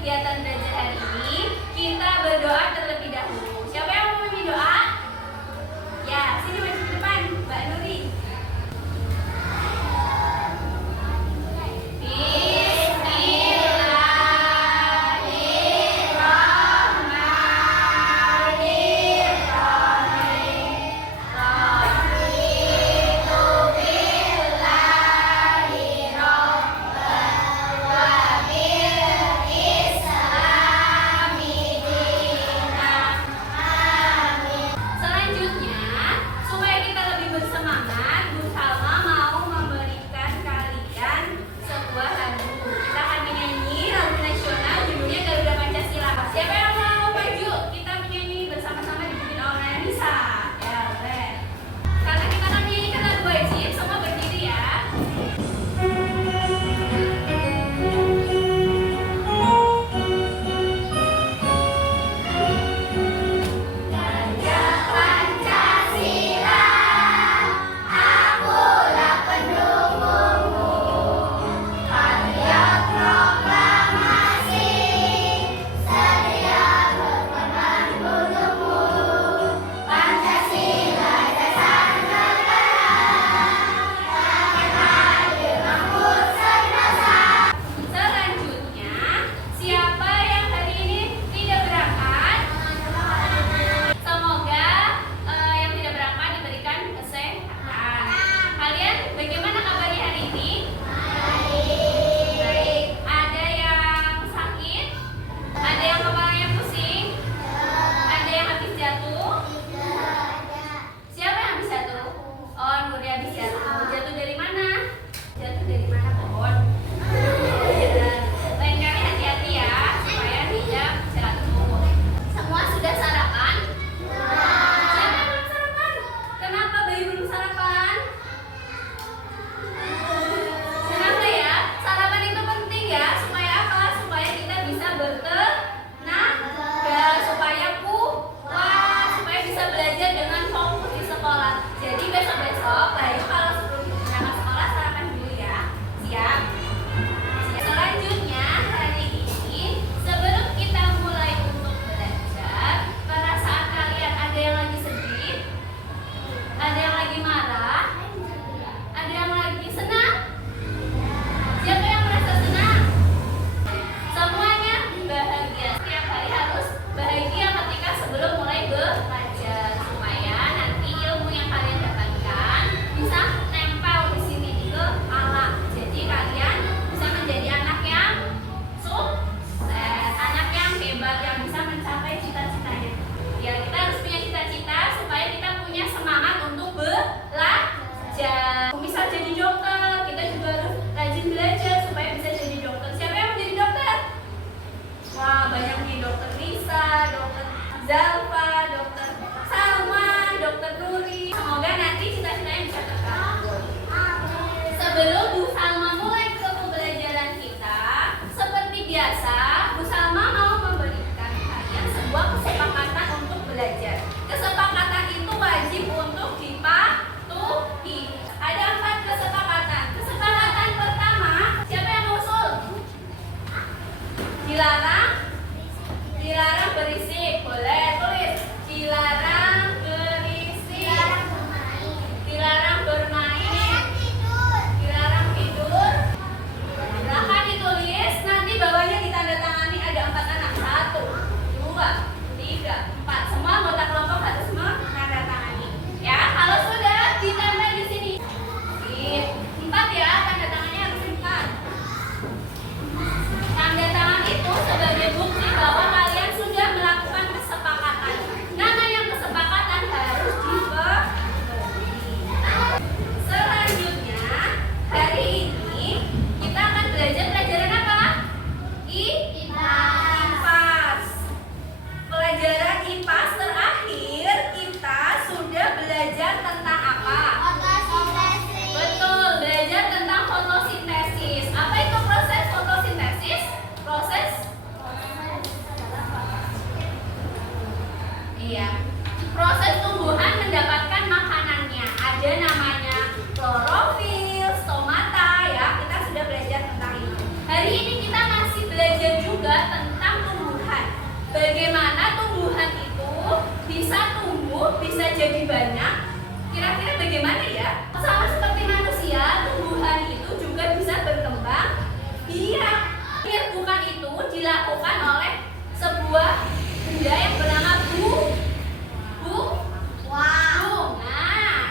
kegiatan belajar hari ini, kita berdoa terlebih dahulu. Siapa yang mau memimpin doa? Ya, sini maju ke depan, Mbak Nuri. Zalfa, Dokter Salma, Dokter Nuri. Semoga nanti cita-citanya bisa terkabul. Sebelum Bu Salma mulai ke pembelajaran kita, seperti biasa, Bu Salma mau memberikan kalian sebuah kesepakatan untuk belajar. Kesepakatan itu wajib untuk dipatuhi. Ada 4 kesepakatan. Kesepakatan pertama, siapa yang mengusul? Dilarang berisik. Boleh tulis. Dilarang berisik. Dilarang bermain. Dilarang tidur. Silahkan ditulis. Nanti bawahnya ditandatangani ada 4 anak. 1, 2, 3, 4. Semua anggota kelompok harus menandatangani. Ya, kalau sudah ditanda di sini. 4 ya, tanda tangannya harus 4. Tanda tangan itu sebagai bukti bahwa kalian sudah melakukan kesepakatan. Nama yang kesepakatan harus diberi. Selanjutnya, hari ini kita akan belajar pelajaran apa? IPAS. Pelajaran IPAS terakhir kita sudah belajar tentang apa? Betul, belajar tentang fotosintesis. Apa itu proses fotosintesis? Proses tumbuhan mendapatkan makanannya. Ada namanya klorofil, stomata ya. Kita sudah belajar tentang itu. Hari ini kita masih belajar juga tentang bisa jadi banyak. Kira-kira bagaimana ya? Sama seperti manusia, tumbuhan itu juga bisa berkembang biak. Bukan itu dilakukan oleh sebuah benda yang bernama bunga.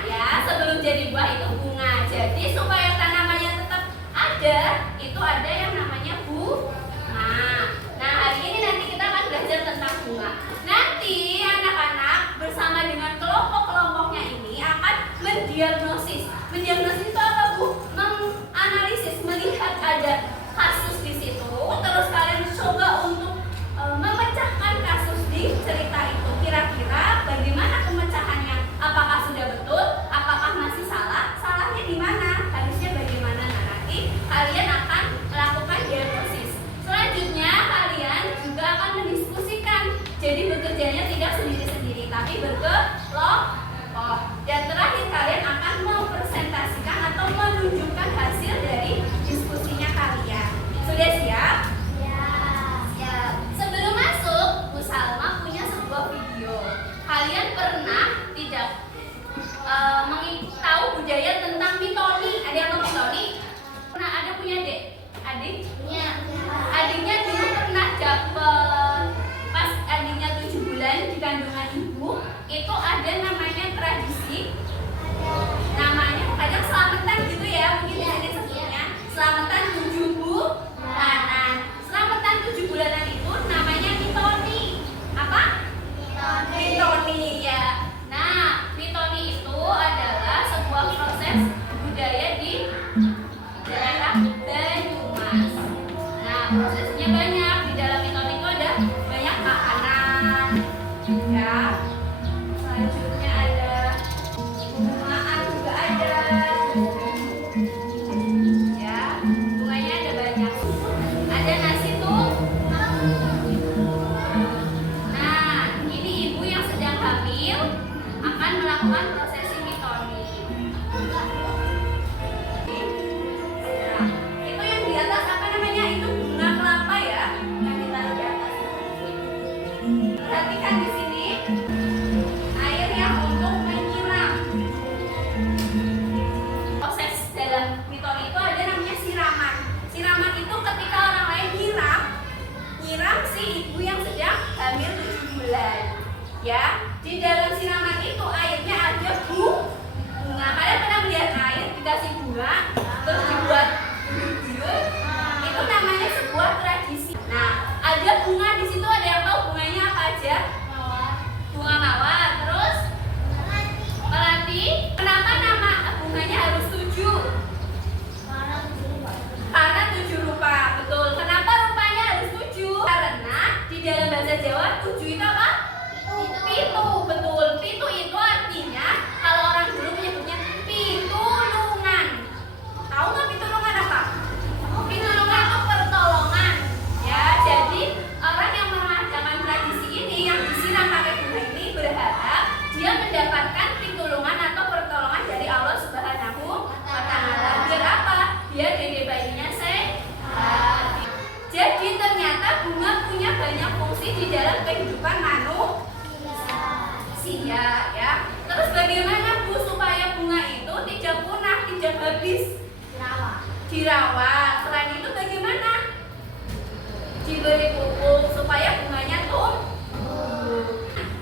Ya, sebelum jadi buah itu bunga. Jadi supaya tanamannya tetap ada, itu ada yang namanya bunga. Nah, hari ini nanti kita akan belajar tentang bunga. Nanti anak-anak bersama dengan kelompok-kelompoknya ini akan mendiagnosis. Mendiagnosis itu apa, Bu? Menganalisis, melihat ada kasus di situ. Terus kalian coba untuk memecahkan kasus di cerita itu. Kira-kira bagaimana pemecahannya? Apakah sudah betul? Apakah masih salah? Salahnya di mana? Harusnya bagaimana? Nah, nanti kalian akan melakukan diagnosis. Selanjutnya kalian juga akan mendiskusikan. Jadi bekerjanya tidak sendiri-sendiri, tapi berkelompok. Dan terakhir kalian akan mempresentasikan atau menunjukkan hasil dari diskusinya kalian. Sudah siap? Siap. Sebelum masuk, Bu Salma punya sebuah video. Kalian pernah tidak tahu budaya tentang mitoni? Ada yang tahu mitoni? Pernah ada punya adik? Adik? Adiknya dulu pernah dapet, pas adiknya 7 bulan di kandungan ibu, itu ada namanya tradisi. Namanya kadang selamatan gitu ya, mungkin di sini sebutnya selamatan 7 bulanan. Selamatan 7 bulanan itu namanya mitoni. Apa? Mitoni ya. Nah, mitoni itu adalah sebuah proses budaya di daerah Banyumas. Nah, prosesnya banyak. Di dalam mitoni itu ada banyak makanan. Ya. Selanjutnya ada bungaan juga ada. Ya, bunganya ada banyak. Ada nasi tuh. Nah, ini ibu yang sedang hamil akan melakukan prosesi mitoni. Nah, itu yang di atas apa namanya? Itu bunga kelapa ya, yang ditaruh di atas. Perhatikan di sini air yang untuk menyiram. Proses dalam mitoni itu ada namanya siraman. Siraman itu ketika orang lain nyiram si ibu yang sedang hamil 7 bulan. Ya, di dalam siraman itu airnya ada bunga. Kalian pernah melihat air dikasih bunga terus dibuat bibir? Itu namanya sebuah tradisi. Nah, ada bunga di situ, ada yang tahu bunganya apa aja? Bunga mawar. Terus melati. Kenapa nama bunganya harus 7? Karena 7 rupa. Betul. Kenapa rupanya harus 7? Karena di dalam bahasa Jawa 7 itu apa? Pitu. Betul. Pitu itu artinya kalau orang dulu menyebutnya pitulungan. Tahu nggak pitulungan apa? Pitulungan itu pertolongan. Ya, jadi orang yang mengadakan tradisi ini yang disiram pakai bunga ini berharap dia mendapatkan pitulungan atau pertolongan dari Allah Subhanahu wa Ta'ala. Biar apa? Biar dede bayinya sehat. Jadi ternyata bunga punya banyak fungsi di dalam kehidupan manusia ya. Terus bagaimana Bu supaya bunga itu tidak punah, tidak habis? Dirawat. Selain itu bagaimana? Diberi pupuk supaya bunganya tumbuh.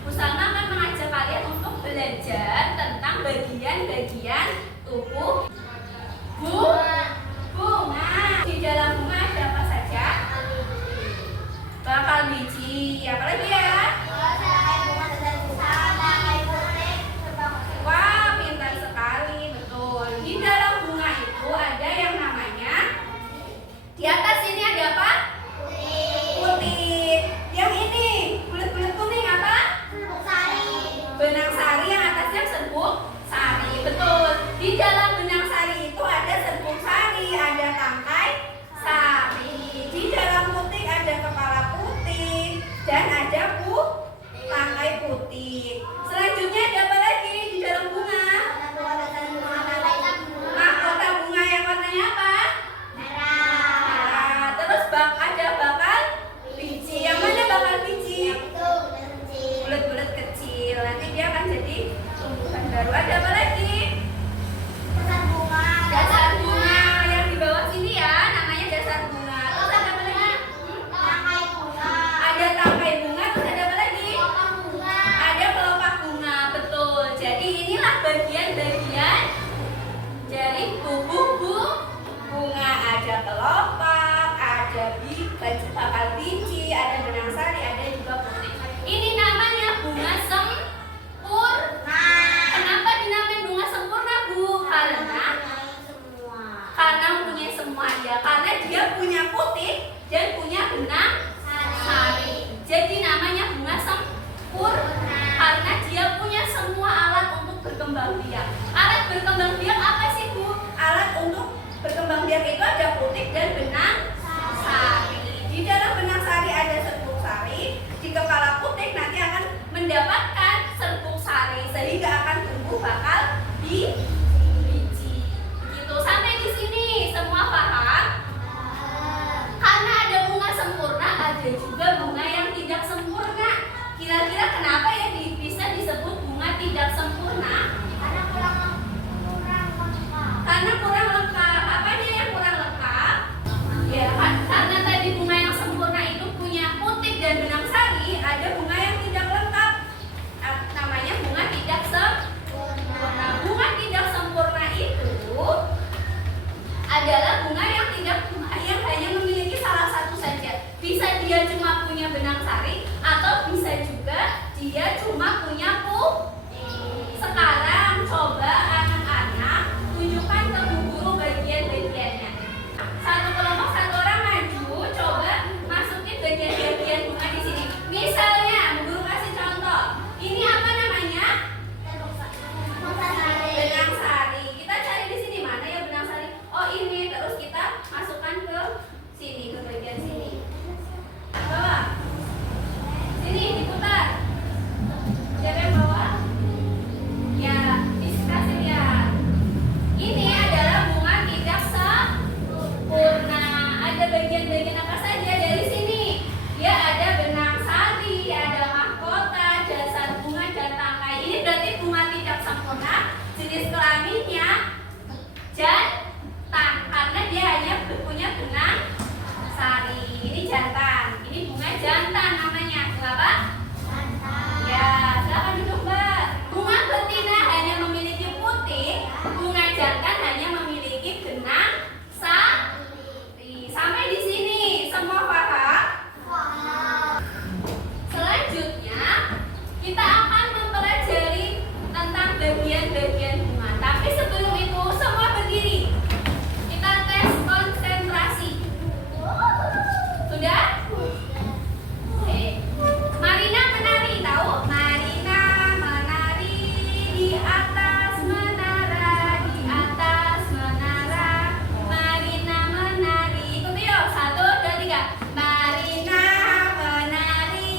Bu Salma akan mengajak kalian untuk belajar tentang bagian-bagian tubuh bunga. Di dalam bunga ada apa saja? Bakal biji. Apa lagi ya? Wah, pintar sekali, betul. Di dalam bunga itu ada yang namanya, di atas ini ada apa? Putih. Yang ini bulat-bulat kuning apa? Benang sari. Yang atasnya serbuk sari. Betul. Di dalam benang sari itu ada serbuk sari, ada tangkai sari. Di dalam putih ada kepala putih dan ada kelopak, ada bakal biji, ada benang sari, ada juga putih. Ini namanya bunga sempurna. Kenapa dinamain bunga sempurna, Bu? Karena punya semua ya. Karena dia punya putih dan punya benang sari. Jadi namanya bunga sempurna. Karena dia punya semua alat untuk berkembang biak. Alat berkembang biak apa sih, Bu? Alat untuk berkembang biak itu ada putih dan benang sari. Di dalam benang sari ada serbuk sari. Di kepala putih nanti akan mendapatkan serbuk sari sehingga akan tumbuh bakal biji. Begitu. Sampai di sini semua paham? Karena ada bunga sempurna, ada juga bunga yang tidak sempurna. Kira-kira kenapa ya bisa disebut bunga tidak sempurna? Karena kurang lengkap. Apanya yang kurang lengkap? Ya, karena tadi bunga yang sempurna itu punya putih dan benang sari, ada bunga yang tidak lengkap. Namanya bunga tidak sempurna. Bunga tidak sempurna itu adalah bunga yang hanya memiliki salah satu saja. Bisa dia cuma punya benang sari atau bisa juga dia cuma punya putih. Sekarang coba anak-anak tunjukkan ke Bu Guru bagian-bagiannya. Satu kelompok, satu orang maju, coba masukin bagian-bagian bunga di sini. Misalnya, Bu Guru kasih contoh. Ini apa namanya? Benang sari. Kita cari di sini, mana ya benang sari? Oh, ini. Terus kita masukkan ke sini, ke bagian sini. Bawa. Sini diputar. Siapa yang bawa? Ya, kasih lihat. Ini adalah bunga tidak sempurna. Ada bagian-bagian apa saja dari sini? Ya, ada benang sari, ada mahkota, jasad bunga dan tangkai. Ini berarti bunga tidak sempurna. Jenis kelaminnya jantan, karena dia hanya punya benang sari. Ini jantan. Ini bunga jantan namanya. Kenapa? Ya, silakan duduk, Mbak. Bunga betina hanya memiliki putih, bunga jantan hanya memiliki benang sari. Sampai di sini semua paham? Selanjutnya kita akan mempelajari tentang bagian-bagian bunga. Tapi sebelum itu semua berdiri. Kita tes konsentrasi. Sudah? Oke. Marina menari, tahu? Marina menari di atas menara, di atas menara. Marina menari. Ikut yuk, 1, 2, 3. Marina menari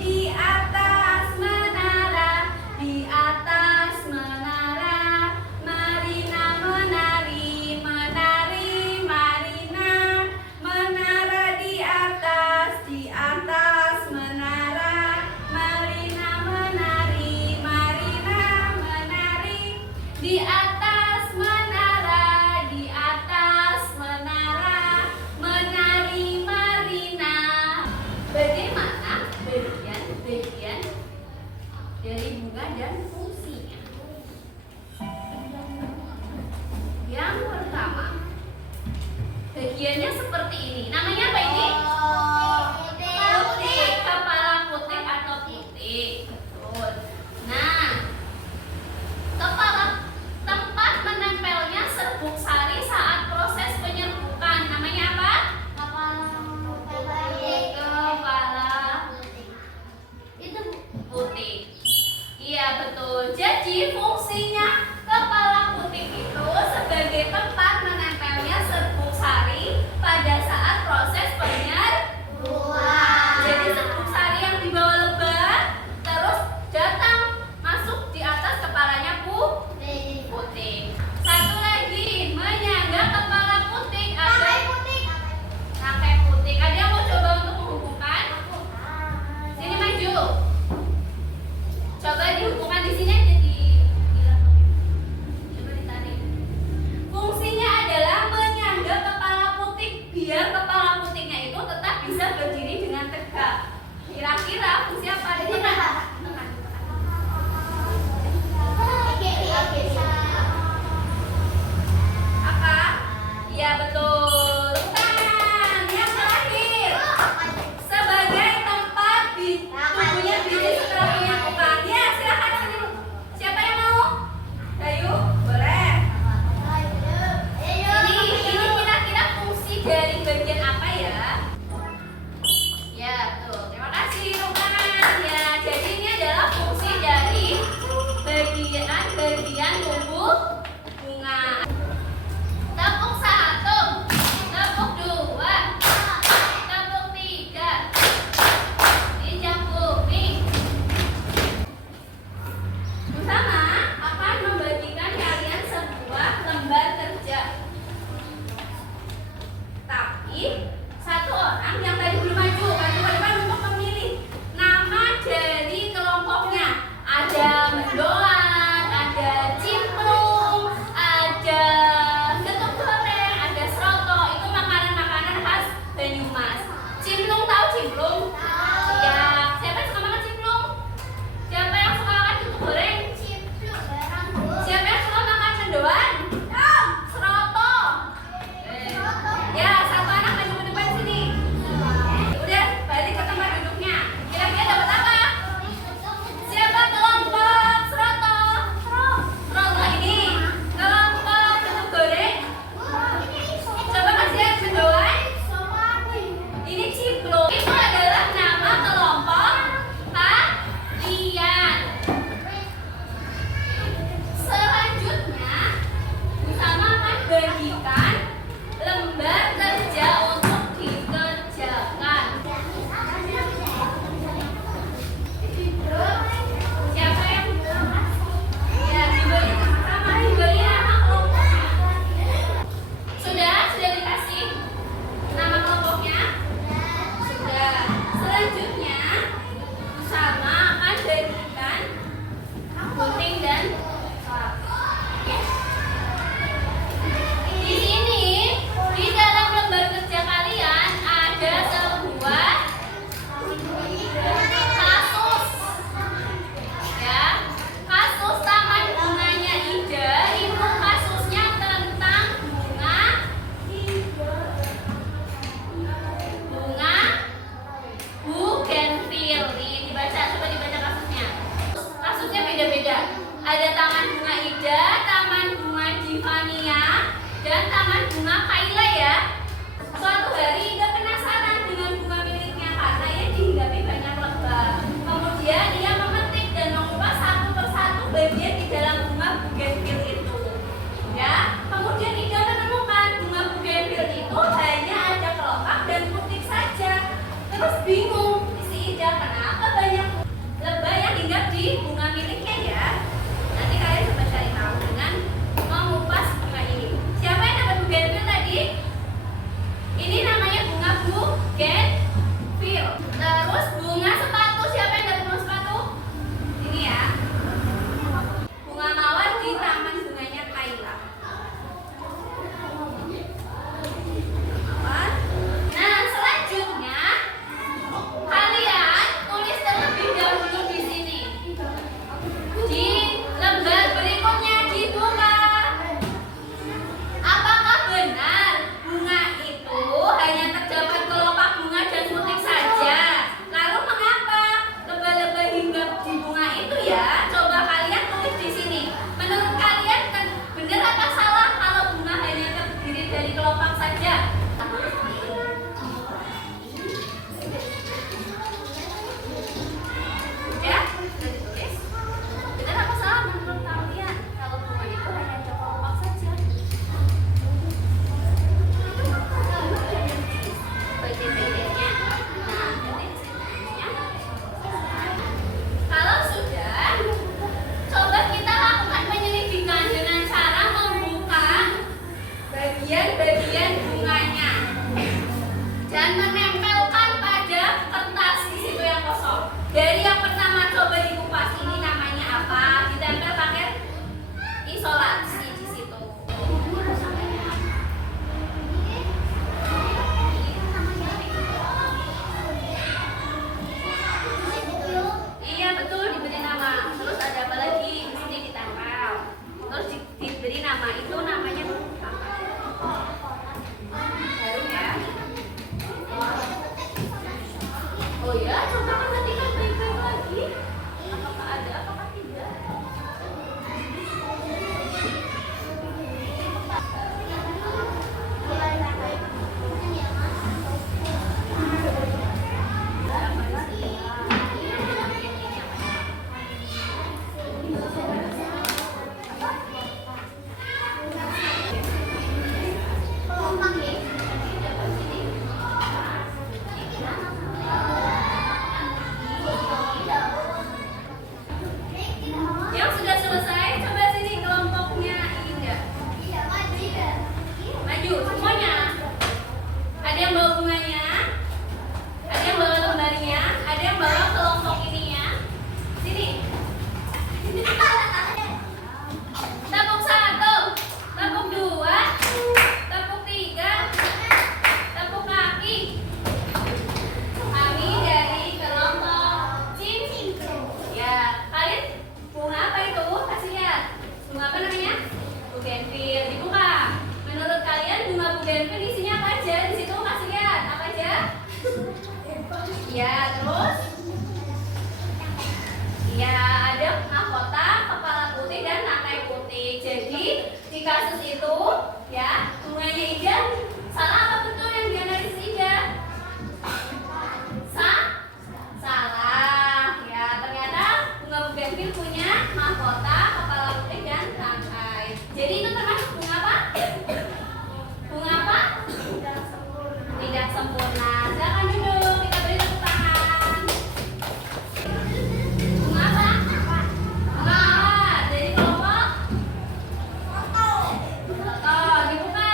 di atas menara, di atas menara. Marina menari, menari, Marina menara di atas menara. Marina menari, Marina menari di atas menara, di atas menara. Menari Marina. Bagaimana bagian-bagian dari bunga dan fungsinya? Yang pertama, bagiannya seperti ini. Namanya apa ini? Putih. Kepala putih atau putih. Betul. Nah, kepala tempat menempelnya serbuk sari saat proses penyerbukan. Namanya apa? Kepala itu putih. Iya, betul. Jadi fungsinya kepala putih itu sebagai tempat menempelnya serbuk sari pada saat proses penyerbukan. Jadi serbuk sari yang dibawa lebar terus datang masuk di atas kepalanya putih. Satu lagi, menyangga kepala putih ada rangkai putih. Ada yang mau coba untuk menghubungkan? Sini maju. Coba dihubungkan di sini aja coba ditarik. Fungsinya adalah menyangga kepala putih biar kepala putihnya itu tetap bisa berdiri dengan tegak. Kira-kira fungsi apa? Apa? Iya, betul. hijau. Kenapa banyak lebah yang hinggap di bunga miliknya ya? Nanti kalian coba cari tahu dengan mengupas bunga ini. Siapa yang dapat bugenvil tadi? Ini namanya bunga bugenvil. Terus bunga sepatu, siapa yang dapat bunga sepatu? Ini ya. Bunga mawar di taman bunganya Kayla. Nah, selanjutnya kalian tulis terlebih dahulu di sini. Di lembar berikutnya dibuka. Apakah benar bunga itu hanya terdapat kelopak bunga dan putik saja? Lalu mengapa lebah-lebah hinggap di bunga itu ya? Coba kalian tulis di sini. Menurut kalian benar atau salah kalau bunga hanya terdiri dari kelopak saja? Ya, sudah ditulis. Benar apa salah menurut kalian kalau bunga itu hanya ada kelopak saja? Bagian-bagiannya. Nah, nanti di sini. Kalau sudah, coba kita lakukan penyelidikan dengan cara membuka bagian-bagian bunganya dan menempelkan pada kertas di situ yang kosong. Dari yang pertama coba dikupas, ini namanya apa? Ditempel pakai isolasi di situ. Iya betul, diberi nama. Terus ada apa lagi? Di sini ditempel. Terus diberi nama, itu namanya apa? Jarum ya. Oh ya, coba perhatikan baik-baik lagi. Apakah ada, apakah tidak? Yang sudah selesai, coba sini kelompoknya Indah. Maju semuanya. Ada yang bawa bunganya, ada yang bawa lembarnya, ada yang bawa kelompok ininya. Sini. Tepuk 1, tepuk 2, tepuk 3, tepuk kaki. Kami dari kelompok Cin. Ya, kalian bunga apa itu? Kasih lihat. Bunga apa namanya? Bugenvil. Dibuka. Menurut kalian bunga bugenvil isinya apa aja? Di situ kasih lihat. Apa aja? Ya, terus? Ya, ada mahkota, kepala putih dan tangkai putih. Jadi di kasus itu, ya, bunganya Ida salah apa betul yang dianalisis Ida? Salah. Ya, ternyata bunga bugenvil punya mahkota, kepala putih dan tangkai. Jadi itu termasuk bunga apa? Bunga apa? Tidak sempurna. Silakan duduk, kita beri tepuk tangan. Bunga apa? Bunga dari kelompok Toto. Dibuka.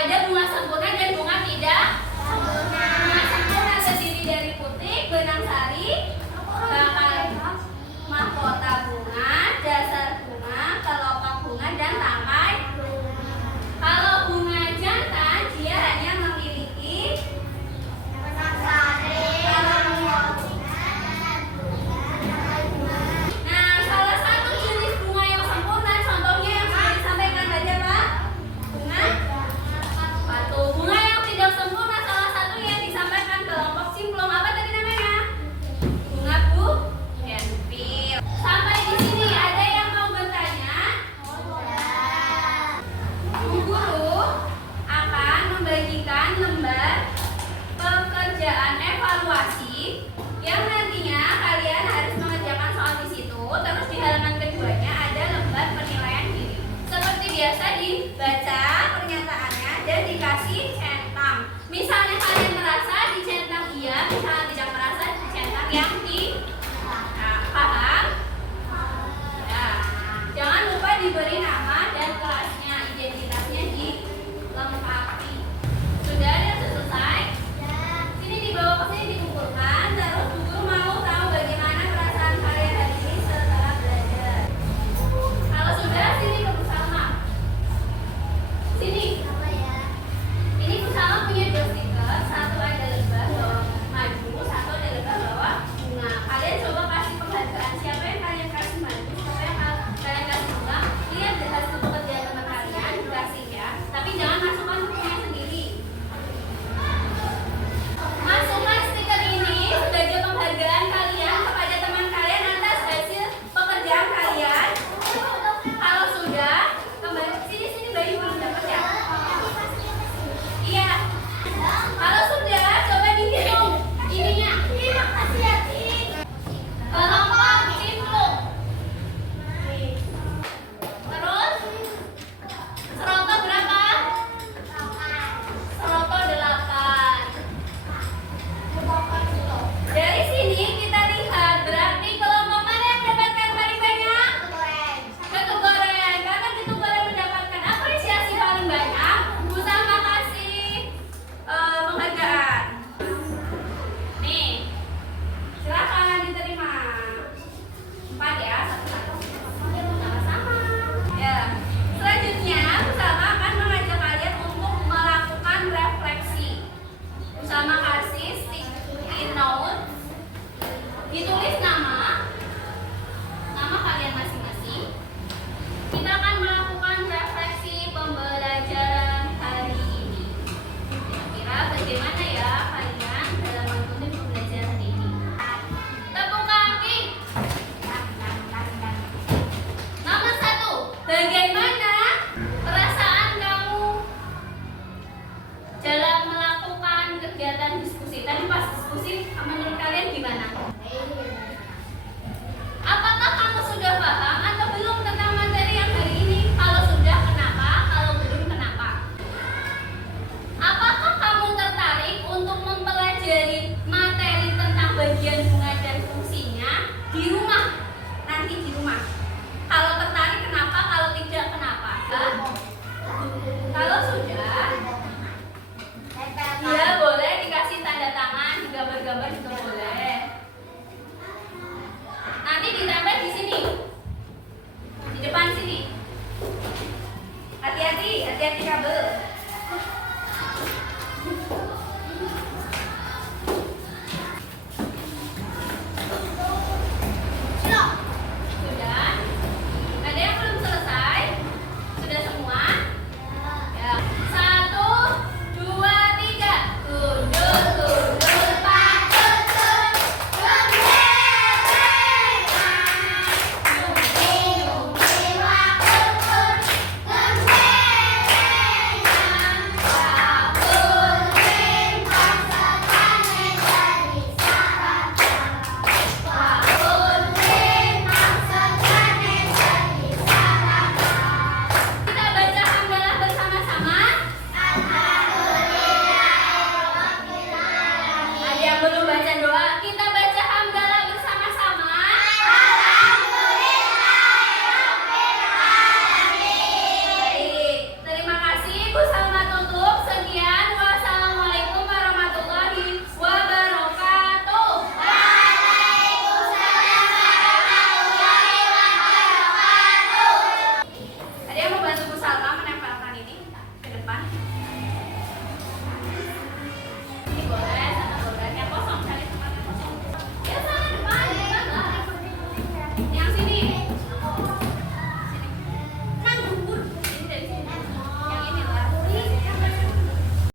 Ada bunga sempurna dan bunga tidak sempurna. Bunga sempurna terdiri dari putik, benang sari, bakal mahkota bunga, dasar bunga, kelopak bunga, dan tangkai bunga. Kalau bunga jantan, dia hanya memiliki benang sari. Nah, salah satu jenis bunga yang sempurna, contohnya yang sudah disampaikan tadi apa? Bunga batu. Bunga yang tidak sempurna, salah satu yang disampaikan kelompok simplon. Apa tadi namanya? Bunga bugenvil. Sampai di sini ada yang mau bertanya? Bu Guru akan membagikan lembar pekerjaan evaluasi yang nantinya kalian harus mengerjakan soal di situ. Terus di halaman keduanya ada lembar penilaian diri. Seperti biasa dibaca pernyataannya dan dikasih centang. Misalnya kalian merasa dicentang iya, misalnya tidak merasa dicentang yang paham? Ya. Jangan lupa diberi nama dan kelasnya, identitasnya dilengkapi. Sudah ada selesai? Sini dibawa ke sini dikumpulkan. Terus Bu Guru mau tahu bagaimana perasaan kalian hari ini setelah belajar. Kalau sudah, sini ke Bu Salma. Sini. Ini Bu Salma punya 2 stiker. Satu ada lembar bawa maju, satu ada lembar bawa bunga. Kalian coba kasih penghargaan. Siapa yang kalian kasih maju, siapa yang kalian kasih bunga. Lihat hasil pekerjaan teman kalian, dikasih ya. Tapi jangan masukkan bukunya sendiri. Masukkan stiker ini sebagai penghargaan kalian kepada teman kalian atas hasil pekerjaan kalian. Kalau sudah, kembali sini Bayu belum dapat ya? Iya. Kalau sudah, coba dihitung ininya. Terima kasih ya, Tin. Kelompok simpluk. Terus seroto berapa? Seroto 8. Dari sini kita lihat berarti kelompok mana yang mendapatkan paling banyak? Getuk goreng. Karena getuk goreng mendapatkan apresiasi paling banyak, Bu Salma kasih penghargaan. Nih, silakan diterima. 4 ya, satu-satu. Sama-sama. Ya. Selanjutnya, Bu Salma akan mengajak kalian untuk melakukan refleksi. Bu Salma kasih sticky note. Ditulis nama kalian masing-masing. Kita akan melakukan refleksi pembelajaran hari ini. Kira-kira bagaimana ya kalian dalam mengikuti pembelajaran ini? Tepuk kaki. Nomor 1, bagaimana perasaan kamu dalam melakukan kegiatan diskusi? Tadi pas diskusi, menurut kalian gimana?